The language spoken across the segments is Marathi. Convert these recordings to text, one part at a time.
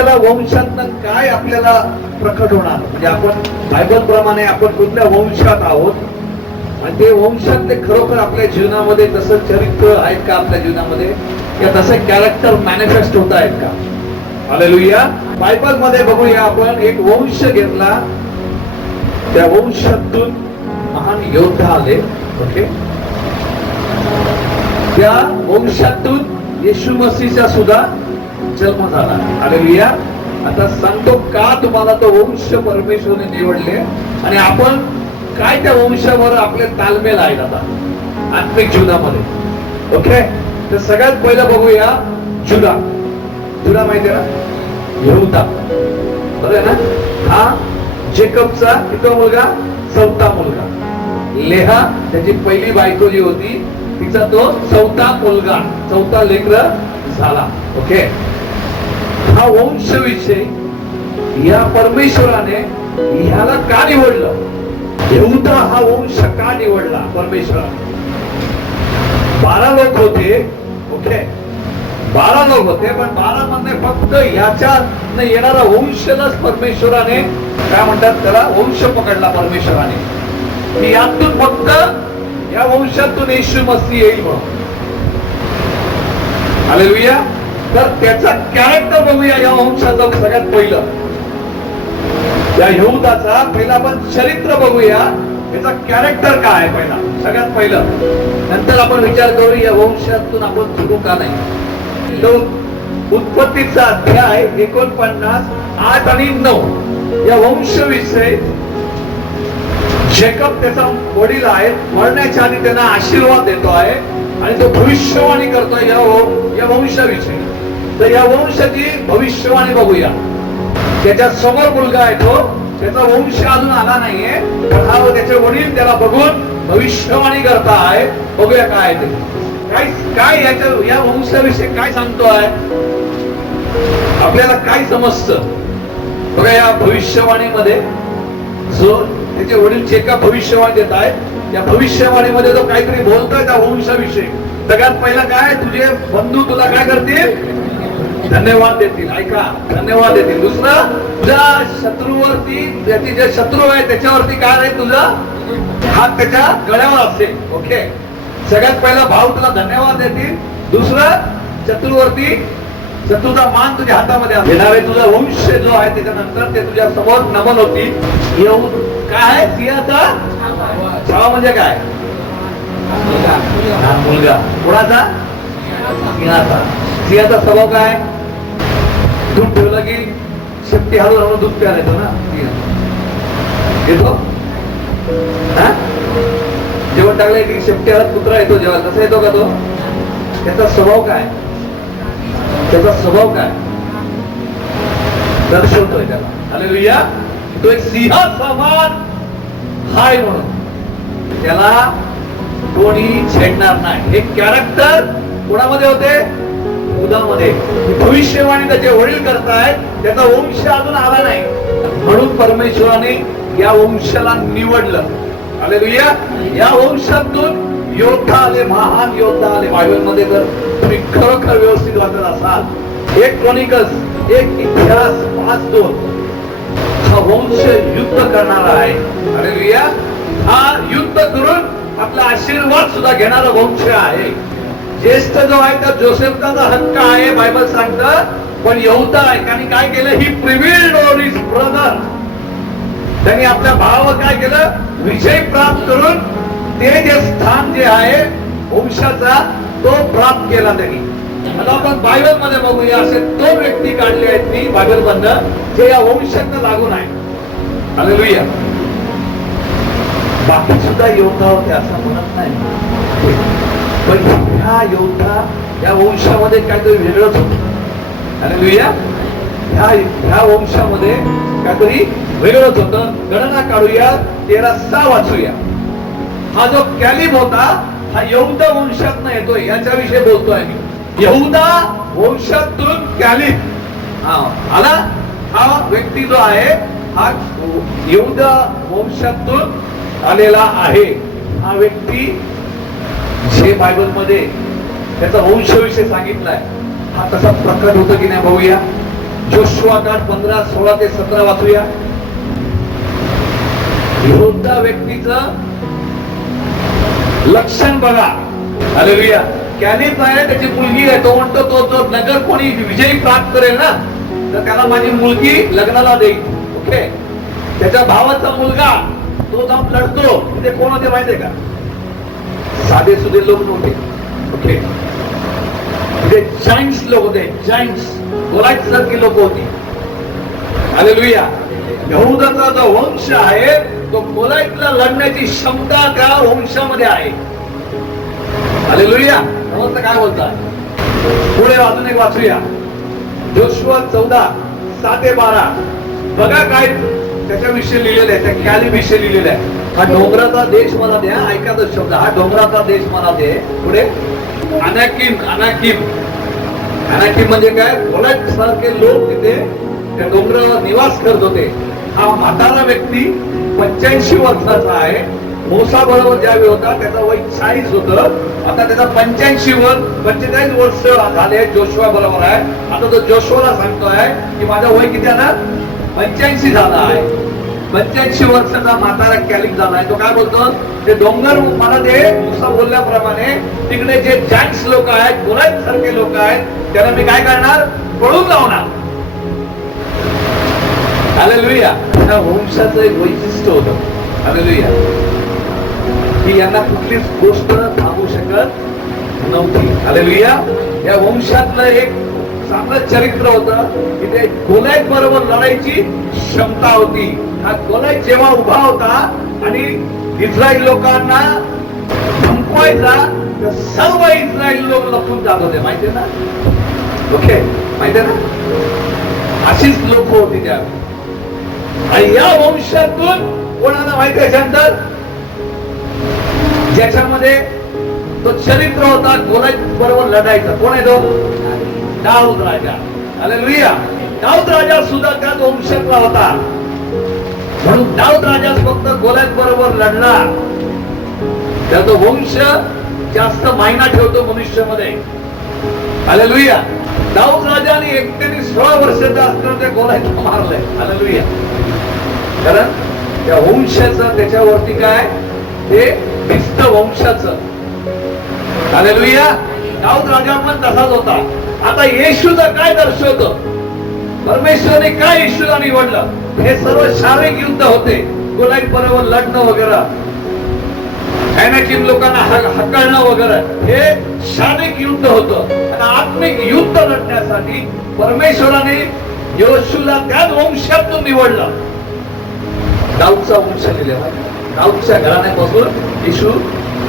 आपल्याला वंशातनं काय आपल्याला प्रकट होणार, म्हणजे आपण बायबल प्रमाणे आपण कुठल्या वंशात आहोत आणि ते वंशात ते खरोखर आपल्या जीवनामध्ये तसं चरित्र आहेत का आपल्या जीवनामध्ये, या तसं कॅरेक्टर मॅनिफेस्ट होत आहेत का. हालेलुया. बायबल मध्ये बघूया आपण एक वंश घेतला, त्या वंशातून महान योद्धा आले. ओके, त्या वंशातून येशू मसीहचा सुद्धा जन्म झाला. हालेलुया. आता सांगतो का तुम्हाला तो वंश परमेश्वराने निवडले आणि आपण काय त्या वंशावर आपले तालमेल आहेत आता आत्मिक जीवनामध्ये. ओके, तर सगळ्यात पहिलं बघूया जुदा. जुदा माहिती आहे ना, यहूदा, बरोबर आहे ना. हा जेकबचा कितवा मुलगा, चौथा मुलगा. लेहा त्याची पहिली बायको जी होती तिचा तो चौथा मुलगा, चौथा लेकर झाला. ओके, हा वंश विषय या परमेश्वराने ह्याला का निवडलं, यहूदा हा वंश का निवडला परमेश्वराने. 12 लोक होते. ओके, 12 लोक होते, पण 12 मध्ये फक्त ह्याच्यात येणारा वंशलाच परमेश्वराने काय म्हणतात त्याला, वंश पकडला परमेश्वराने, की यातून फक्त या वंशातून येशू मसीह येईल म्हणून. हालेलुया. तर त्याचा कॅरेक्टर बघूया या वंशाचं. सगळ्यात पहिलं या यहूदाचा पहिला आपण चरित्र बघूया, याचा कॅरेक्टर काय आहे पहिला, सगळ्यात पहिलं. नंतर आपण विचार करू या वंशातून आपण चुकू का नाही. लोक उत्पत्तीचा अध्याय 49, 8 आणि 9 या वंशविषयी. जेकब त्याचा वडील आहे, मरण्याच्या आधी त्यांना आशीर्वाद देतो आहे आणि तो भविष्यवाणी करतोय या वंशाविषयी. तर या वंशाची भविष्यवाणी बघूया. त्याच्या समोर मुलगा आहे, तो त्याचा वंश अजून आला नाहीये, पण हा त्याचे वडील त्याला बघून भविष्यवाणी करताय. बघूया काय ते, काय या वंशाविषयी काय सांगतो आहे, आपल्याला काय समजतं. बघा या भविष्यवाणीमध्ये जो त्याचे वडील जे का भविष्यवाणी देत आहे, त्या भविष्यवाणीमध्ये जो काहीतरी बोलतोय त्या वंशाविषयी. सगळ्यात पहिला काय, तुझे बंधू तुला काय करतील, धन्यवाद देतील. ऐका, धन्यवाद देतील. दुसरं, तुझ्या शत्रूवरती, त्याची जे शत्रू आहे त्याच्यावरती काय आहे, तुझा हात त्याच्या गळ्यावर असेल. ओके, सगळ्यात पहिला भाऊ तुला धन्यवाद देतील. दुसरं, शत्रूवरती, शत्रूचा मान तुझ्या हातामध्ये येणारे तुझा वंश जो आहे त्याच्यानंतर ते तुझ्या समोर नमन होती. येऊन काय सिंहाचा छावा, म्हणजे काय, मुलगा. कोणाचा, सिंहाचा. सिंहाचा स्वभाव काय, दूध ठेवलं की शेपटी हळूहळू हळू दूध प्यायला येतो ना, येतो. जेवण टाकलं की शेपटी हळद कुत्रा येतो जेव्हा, कसा येतो का तो, त्याचा स्वभाव काय, त्याचा स्वभाव काय दर्शवतोय त्याला. हालेलुया. तो एक सिंहासमान हाय म्हणून त्याला कोणी छेडणार नाही. हे कॅरेक्टर कोणामध्ये होते, यहूदामध्ये. भविष्यवाणी त्याचे वडील करतायत, त्याचा वंश अजून आला नाही म्हणून परमेश्वराने या वंशाला निवडलं. हालेलुया. या वंशातून योद्धा आले, महान योद्धा आले. बायबल मध्ये जर तुम्ही खरोखर व्यवस्थित वाचत असाल, 1 क्रॉनिकल्स, 1 इतिहास 5:2 हा वंश युद्ध करणारा आहे. हालेलुया. हा युद्ध करून आपला आशीर्वाद सुद्धा घेणारा वंश आहे. ज्येष्ठ जो आहे त्या जोसेफचा हक्क आहे बायबल सांगतं, पण यहूदा आहे आणि काय केलं, ही प्रिव्हिल्ड ओव्हर हिज ब्रदर. त्यांनी आपल्या भावावर काय केलं, विजय प्राप्त करून ते जे स्थान जे आहे वंशाचा तो प्राप्त केला त्यांनी. आता आपण बायबल मध्ये बघूया, असे 2 व्यक्ती काढले आहेत मी बायबल मधनं जे या वंशात लागून आहे. हालेलुया. बाकी सुद्धा योद्धा होते असं म्हणत नाही, पण ह्या योद्धा या वंशामध्ये काहीतरी वेगळंच होतं. हालेलुया. ह्या वंशामध्ये काहीतरी वेगळंच होतं. गणना काढूया, 13 वाचूया. हा जो कॅलिब होता हा यहूदा वंशात येतोय, याच्याविषयी बोलतोय मी. यहूदा वंशातून कॅलिब आला. हा व्यक्ती जो आहे हा यहूदा वंशातून आलेला आहे. हा व्यक्ती जे बायबल मध्ये त्याचा वंशविषय सांगितलाय, हा तसा प्रकट होतो की नाही बघूया. जोशुआ काळ 15:16 ते 17 वाचूया. योद्धा व्यक्तीचं लक्षण बघा. हालेलुया. कॅनिस आहे, त्याची मुलगी आहे. तो म्हणतो तो जो नगर कोणी विजयी प्राप्त करेल ना, तर त्याला माझी मुलगी लग्नाला देईल. ओके. त्याच्या भावाचा मुलगा तो जाऊन लढतो. ते कोण होते माहितीये का? साधे सुधे लोक नव्हते. ओके. ते जायंट्स लोक होते. जायंट्स, गोलायत सारखी लोक होती. हालेलुया. यहूदाचा जो वंश आहे तो गोलायतला लढण्याची क्षमता त्या वंशामध्ये आहे. हालेलुया. नमस्कार. काय बोलतात? पुढे अजून एक वाचूया. जोशुआ 14:7-12. बघा काय त्याच्याविषयी लिहिलेलं आहे, त्या कॅलीविषयी लिहिलेलं आहे. हा डोंगराचा देश मला द्या. ऐका तो शब्द, हा डोंगराचा देश मला दे. पुढे अनाकिम. अनाकिम अनाकिम म्हणजे काय? गोलायत सारखे लोक तिथे त्या डोंगरावर निवास करत होते. हा म्हातारा व्यक्ती 85 वर्षाचा आहे. मोसा बरोबर ज्यावेळी होता त्याचा वय 40 होतं. आता त्याचा 45 वर्ष झाले. जोशुआ बरोबर आहे. आता तो जोशुआला सांगतोय की माझं वय किती आहे ना? 85 झाला आहे. 85 वर्षाचा म्हातारा कॅलिक झालाय. तो काय बोलतो? ते डोंगर मला दे. मोसा बोलल्याप्रमाणे तिकडे जे जायंट्स लोक आहेत, गोलायत सारखे लोक आहेत, त्यांना मी काय करणार? पळून लावणार. हालेलुया. त्या वंशाचं एक वैशिष्ट्य होतं. हालेलुया. की यांना कुठलीच गोष्ट थांबू शकत नव्हती. हालेलुया. या वंशातलं एक चांगलं चरित्र होतं की ते गोलायत बरोबर लढायची क्षमता होती. हा गोलायत जेव्हा उभा होता आणि इस्रायल लोकांना धमकवायचा, तर सर्व इस्रायल लोक लपून जात होते. माहितीये ना? ओके. माहितीये ना? अशीच लोक होती त्यावेळी. आणि या वंशातून कोणाला माहिती आहे त्याच्यानंतर ज्याच्यामध्ये तो चरित्र होता गोलायत बरोबर लढायचा, कोण आहे तो? दाऊद राजा. हालेलुया. दाऊद राजा सुद्धा त्याच वंशातला होता. म्हणून दाऊद राजा फक्त गोलायत बरोबर लढला. त्याचा वंश जास्त मायना ठेवतो मनुष्यामध्ये. हालेलुया. दाऊद राजाने एकट्याने 16 वर्षाचा असताना त्या गोलायतला मारलंय. हालेलुया. कारण त्या वंशाचं त्याच्यावरती काय? हे भिस्त वंशाचं. हालेलुया. दाऊद राजा पण तसाच होता. आता येशूचं काय दर्शवतं? परमेश्वराने काय येशूला निवडलं? हे सर्व शारीरिक युद्ध होते. गोलायत बरोबर लढणं वगैरे, अनाकिम लोकांना हकलणं वगैरे, हे शारीरिक युद्ध होतं. आणि आत्मिक युद्ध लढण्यासाठी परमेश्वराने येशूला त्याच वंशातून निवडलं. दाऊदचा वंश लिहिलेला. दाऊदच्या घराण्यापासून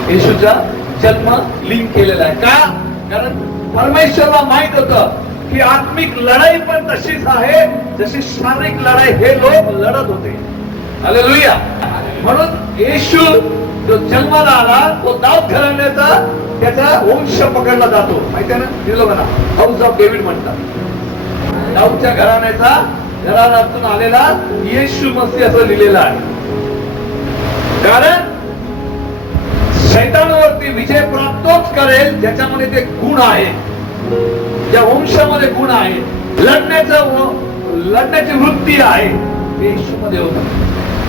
येशूचा जन्म लिंक केलेला आहे. का? कारण परमेश्वराला माहित होतं की आत्मिक लढाई पण तशीच आहे जशी शारीरिक लढाई हे लोक लढत होते. हालेलुया. म्हणून येशू जो जन्माला आला तो दाऊद घराण्याचा त्याचा वंश पकडला जातो. माहिती आहे ना? दिलं बघा, हाऊस ऑफ डेव्हिड म्हणतात. दाऊदच्या घराण्यातून आलेला येशू मसीह असं लिहिलेलं आहे. कारण शैतानावरती विजय प्राप्तच करेल ज्याच्यामध्ये ते गुण आहेत, ज्या वंशामध्ये गुण आहेत, लढण्याची वृत्ती आहे, ते येशूमध्ये होतं.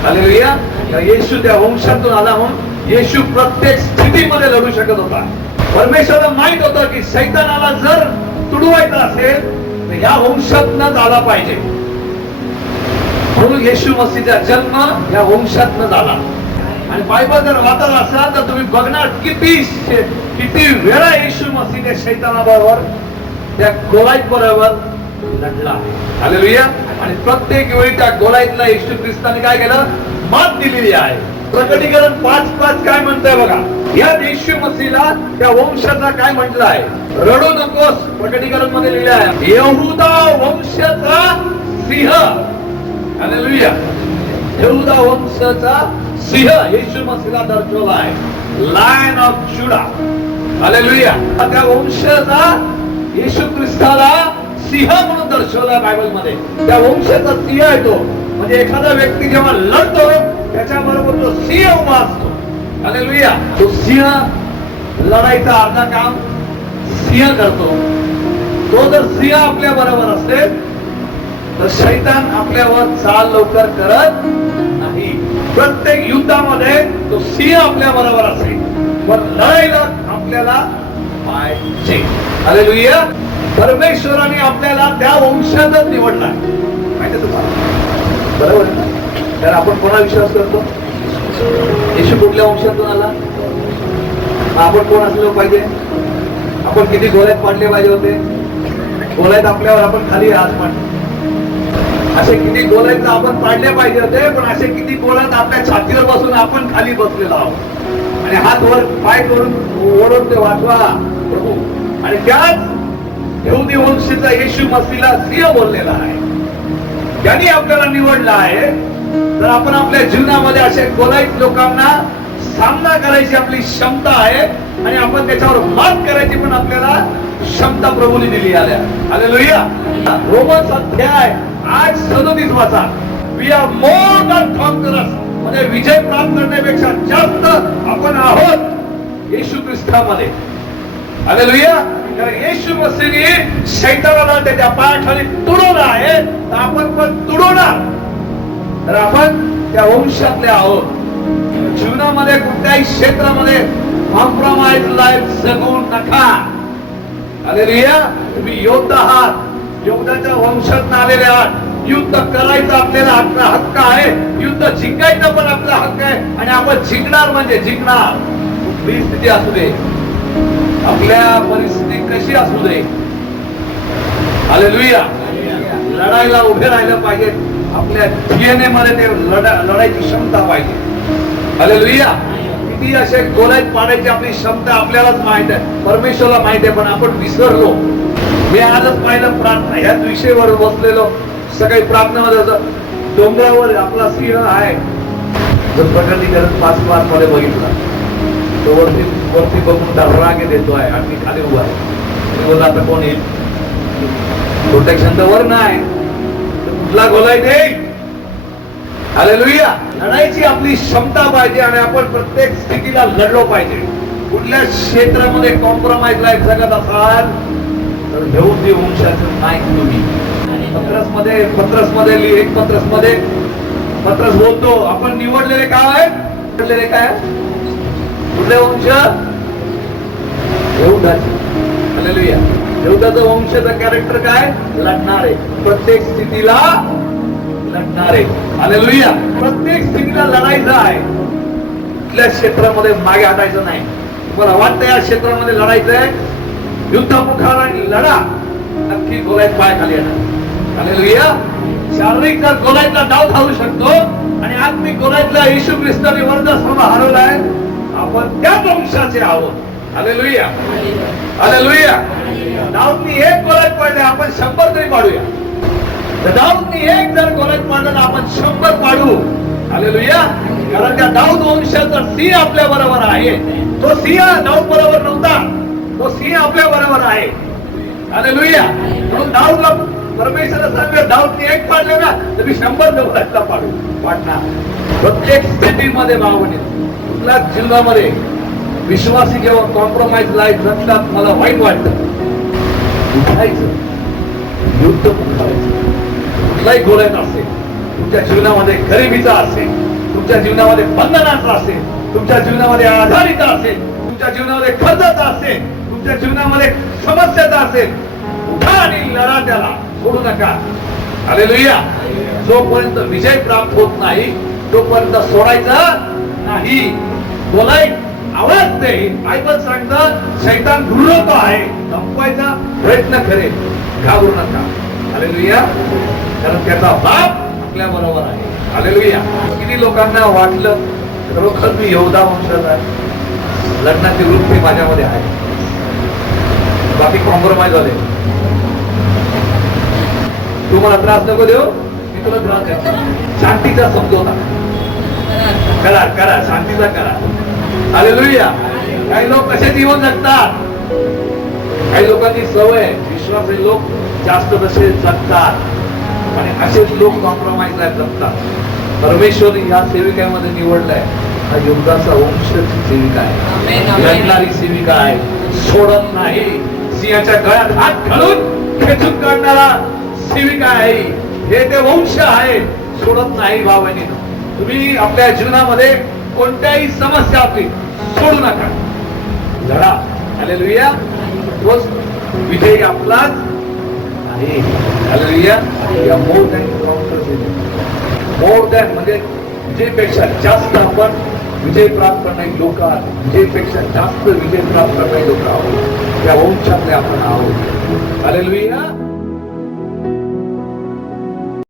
हालेलुया. येशू त्या वंशातून आला म्हणून येशू प्रत्येक स्थितीमध्ये लढू शकत होता. परमेश्वराला माहित होतं की शैतानाला जर तुडवायचं असेल तर या वंशातूनच आला पाहिजे. म्हणून येशू मसीहचा जन्म या वंशातून झाला. आणि बायबल जर वाचत असाल तर तुम्ही बघणार किती वेळा येशू मसीह त्या शैतानाबरोबर, त्या गोलायत बरोबर लढला. हालेलुया. आणि प्रत्येक वेळी त्या गोलायतला येशू ख्रिस्ताने काय केलं? मात दिलेली आहे. प्रकटीकरण 5:5 काय म्हणतंय बघा. या येशू मसीहला त्या वंशाचा काय म्हटलं आहे? रडू नकोस. प्रकटीकरण मध्ये लिहिलं आहे, यहूदा वंशाचा सिंह. हालेलुया. यहूदा वंशाचा सिंह येशू मसीहला दर्शवला आहे. लायन ऑफ जुडा. हालेलुया. त्या वंशाचा येशू ख्रिस्ताला सिंह म्हणून दर्शवला बायबल मध्ये. त्या वंशाचा सिंह आहे तो. म्हणजे एखादा व्यक्ती जेव्हा लढतो त्याच्याबरोबर तो सिंह उभा असतो. हालेलुया. तो सिंह लढायचा अर्धा काम सिंह करतो. तो जर सिंह आपल्या बरोबर असेल तर शैतान आपल्यावर चाल लवकर करत नाही. प्रत्येक युद्धामध्ये तो सिंह आपल्या बरोबर असेल, पण लढायला आपल्याला पाहिजे. हालेलुया. परमेश्वराने आपल्याला त्या वंशातच निवडला, माहिती तुम्हाला, बरोबर आहे ना? तर आपण कोणा विश्वास करतो? येशू कुठल्या वंशातून आला? आपण कोण असलो पाहिजे? आपण किती गोळ्यात पाडले पाहिजे होते? गोळ्यात आपल्यावर आपण खाली हात पाडले. असे किती गोळ्यात आपण पाडले पाहिजे होते, पण असे किती गोळ्यात आपल्या छातीवर बसून आपण खाली बसलेलो आहोत आणि हात वर पाय करून ओढून ते वाचवा प्रभू. आणि त्याच यहुदी वंशीचा येशू मसीला सिंह बोललेला आहे. त्यांनी आपल्याला निवडला आहे. तर आपण आपल्या जीवनामध्ये असे गोलाईत लोकांना सामना करायची आपली क्षमता आहे आणि आपण त्याच्यावर मात करायची पण आपल्याला क्षमता प्रभूने दिली आहे. हालेलुया. रोमन्स अध्याय 8:37 वाचा. We are more than conquerors, म्हणजे विजय प्राप्त करण्यापेक्षा जास्त आपण आहोत येशू ख्रिस्तामध्ये. हालेलुया. कारण येशू मसीहने शैतानाला त्याच्या पायाखाली तुडवलं आहे, तर आपण पण तुडवणार. तर आपण त्या वंशातले आहोत. जीवनामध्ये कुठल्याही क्षेत्रामध्ये कॉम्प्रोमाइज लाईफ जगू नका. हालेलुया. तुम्ही योद्धा आहात, योद्धाच्या वंशात आलेले आहात. युद्ध करायचं आपल्याला हक्क आहे, युद्ध जिंकायचा पण आपला हक्क आहे आणि आपण जिंकणार म्हणजे जिंकणार. कुठली स्थिती असू दे, आपल्या परिस्थिती कशी असू दे. हालेलुया. लढायला उभे राहिलं पाहिजे. आपल्या डीएनए मध्ये ते लढायची क्षमता पाहिजे. हालेलुया. किती असे गोलाईत पाडायची आपली क्षमता आपल्यालाच माहित आहे, परमेश्वराला माहित आहे, पण आपण विसरलो. मी आजच पाहिलं प्रार्थना ह्याच विषयावर बसलेलो, सकाळी प्रार्थनेमध्ये होतं. डोंगरावर आपला सिंह आहे, जर प्रगती करत 5 मध्ये बघितला तो वरती बघून धर्रागे देतो आहे आणि मी खाली उभा आहे. बोलला आता कोण येईल? प्रोटेक्शन तर वर नाही, कुठला गोलाय दे. हालेलुया. लढायची आपली क्षमता पाहिजे आणि आपण प्रत्येक स्थितीला लढलो पाहिजे. कुठल्या क्षेत्रामध्ये कॉम्प्रोमाइज लाईफ जगत असाल तर यहुदी वंशाचं नाही तुम्ही. पत्रस बोलतो आपण निवडलेले काय आहेत? निवडलेले काय? कुठले वंश? यहुदाचे. हालेलुया. यहुदाचं वंशाचं कॅरेक्टर काय? लढणारे, प्रत्येक स्थितीला लढणारे. हालेलुया. प्रत्येक स्थितीला लढायचं आहे. कुठल्या क्षेत्रामध्ये मागे हटायचं नाही. तुम्हाला वाटतं या क्षेत्रामध्ये लढायचं आहे, युद्ध पुकारा आणि लढा, नक्की गोलाईत पाय खाली येणार. हालेलुया. शारीरिक तर गोलाईतला डाव खाऊ शकतो आणि आत्मिक गोलाईतला येशू ख्रिस्ताने वर्चस्व हरवलाय. आपण त्याच वंशाचे आहोत. हालेलुया. हालेलुया. दाऊदनी एक गोलाईत पाडले, आपण 100 तरी पाडूया. दाऊदनी एक जर गोलाईत पाडलं आपण 100 पाडू. हालेलुया. कारण त्या दाऊद वंशाचा सिंह आपल्या बरोबर आहे. तो सिंह दाऊद बरोबर नव्हता, तो सिंह आपल्या बरोबर आहे. हालेलुया. म्हणून दाऊदला परमेश्वराने सांगितलं, दाऊदने एक पाडले ना तर मी 100 गोलाईतला पाडणार. प्रत्येक स्थितीमध्ये भावने कुठल्या जिल्ह्यामध्ये विश्वासी जेव्हा कॉम्प्रोमाइज लाईफ जगतात, मला वाईट वाटतं. उठायचं, युद्ध करायचं. कुठलाही गोलाईत असेल, तुमच्या जीवनामध्ये गरिबीचा असेल, तुमच्या जीवनामध्ये बंधनाचा असेल, तुमच्या जीवनामध्ये आजारीचा असेल, तुमच्या जीवनामध्ये कर्जाचा असेल, तुमच्या जीवनामध्ये समस्याचा असेल, उठा आणि लढा, त्याला सोडू नका. हालेलुया. जोपर्यंत विजय प्राप्त होत नाही तोपर्यंत सोडायचा नाही. गोलाईत आवाज दे. बायबल सांगतं शैतान घुरतो आहे, संपवायचा प्रयत्न करेल, घाबरू नका. हालेलुया. कारण त्याचा बाप आपल्या बरोबर आहे. हालेलुया. किती लोकांना वाटलं खरोखर मी यहुदा वंशाचा आहे, लग्नाची वृत्ती माझ्यामध्ये आहे, बाकी कॉम्प्रोमाइज झाले. तू मला त्रास नको देऊ, मी तुला त्रास देतो. शांतीचा समजवता करा, करा शांतीचा करा. हालेलुया. काही लोक कसे जीवन जगतात, काही लोकांची सवय, विश्वासी लोक जास्त तसे जगतात आणि असेच लोक कॉम्प्रोमाइज जगतात. परमेश्वर या सेविकामध्ये निवडलाय, हा युद्धाचा वंशाची सेविका आहे, लढणारी सेविका आहे, सोडत नाही. सिंहाच्या गळ्यात हात घालून खेचून काढणारा सेविका आहे. हे ते वंश आहे, सोडत नाही भावांनो. तुम्ही आपल्या जीवनामध्ये कोणत्याही समस्या आपली सोडू नका, लढा. हालेलुया. तोच विजय आपलाच आहे. हालेलुया. या more than conquers, more than म्हणजे विजयपेक्षा जास्त आपण विजय प्राप्त करणारी लोक आहात. विजयपेक्षा जास्त विजय प्राप्त करणारी लोक आहोत. त्या वंशातले आपण आहोत. हालेलुया.